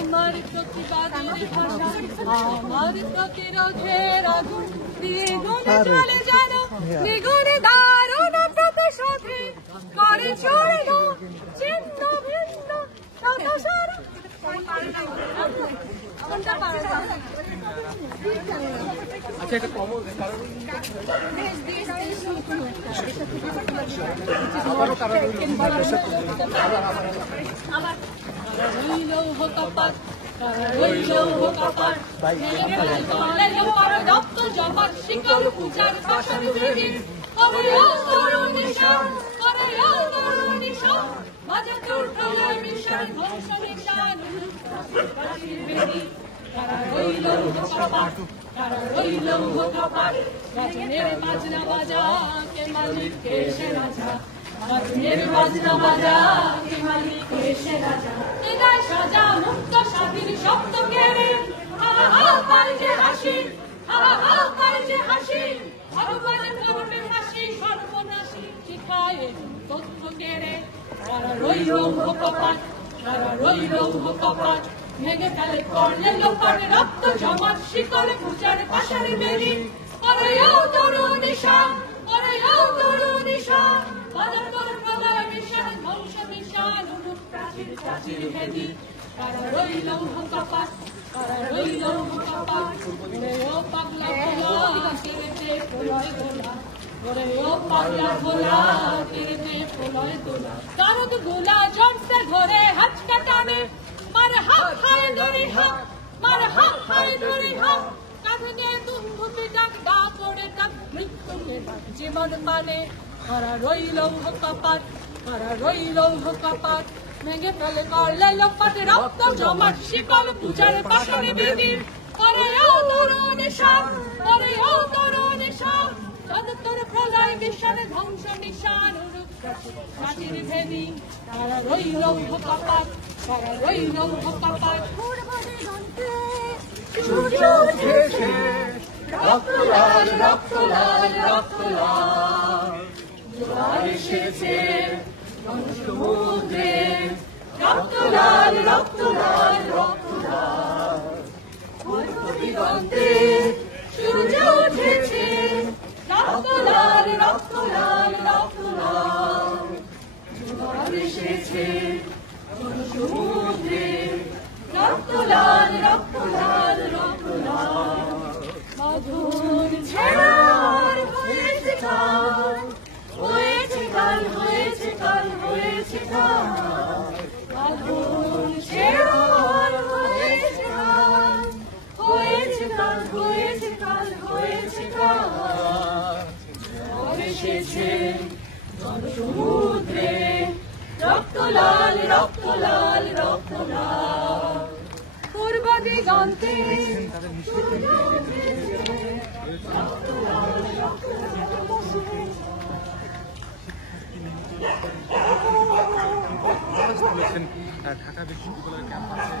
আমার প্রতিবাদের ভাষা, আমার প্রতিরোধের আগুন দ্বিগুণে চলে যেন দ্বিগুণ দারুণ প্রতিশোধে করে চড়ল ছিন্ন ভিন্ন হতাশার। আচ্ছা, এটা কমন রক্ত জমাট শিকল পূজার পাশার বেদি মাঝে তোর প্রলয় মিশন ধ্বংস নিশান তারা রইল কপাট, তারা রইল কপাট। গাজনের বাজনা বাজা কে মালিক কে সে রাজা, গাজনের বাজনা বাজা কে মালিক কে সে রাজা। হৃদয় সাজা মুক্ত স্বাধীন শব্দ কেড়ে হাহাকার যে হাসি, হাহাকার যে হাসি। ভগবান করবে হাসি সর্বনাশী শিখায় তথ্য কেড়ে। তারা রইল কপাট, তারা রইল কপাট। ভেঙে ফেলে করলে লোপারে রক্ত জমাট শিকল পূজার পাশার বেদি। ওরে ও তরুণ নিশান, ওরে ও তরুণ নিশান। বাজার তোর প্রলয় মিশন ধ্বংস নিশান প্রাচীর প্রাচীর ভেদি। তারা রইল কপাট, তারা রইল কপাট। ওরে ও পাগলা ভোলা কেড়েতে প্রলয় গোলা, ওরে ও পাগলা ভোলা কেড়েতে প্রলয় গোলা। কারদ গোলা জমতে ধরে হাঁচকা টানে মার হাত হায় দড়ি হাত, মার হাত হায় দড়ি হাত। কাঁধে দুন্ধুপি ডাক গা পড়ে ডাক মৃত্যুকে ডাক জীবন মানে। তারা রইল কপাট, তারা রইল কপাট। ভেঙে ফেলে করলে লোপাট রক্ত জমাট শিকল পূজার পাশার বেদি। ওরে ও তরুণ নিশান, ওরে ও তরুণ নিশান। তোর প্রলয় মিশনে ধ্বংস নিশান প্রাচীর ভেদি। তারা রইল কপাট, তারা রইল কপাট। সূর্য উঠেছে রক্ত লাল, রক্ত লাল, রক্ত লাল। জোয়ার এসেছে সমুদ্রে রক্ত লাল, রক্ত লাল, রক্ত লাল। পূর্ব দিগন্তে সূর্য উঠেছে রক্ত লাল, রক্ত লাল, রক্ত লাল। জোয়ার এসেছে সমুদ্রে রক্ত লাল, রক্ত লাল, রক্ত লাল। মধুর ঝড় হয়েছে কাল, হয়েছে কাল, হয়েছে কাল, হয়েছে কাল। মধুর ঝড় হয়েছে কাল, হয়েছে কাল, হয়েছে কাল, হয়েছে কাল। ঝড় এসেছে সমুদ্রে রক্ত লাল, রক্ত লাল, রক্ত লাল। পূর্ব দিগন্তে সূর্য উঠেছে রক্ত লাল, রক্ত লাল। ঢাকা বিশ্ববিদ্যালয়ের ক্যাম্পাসে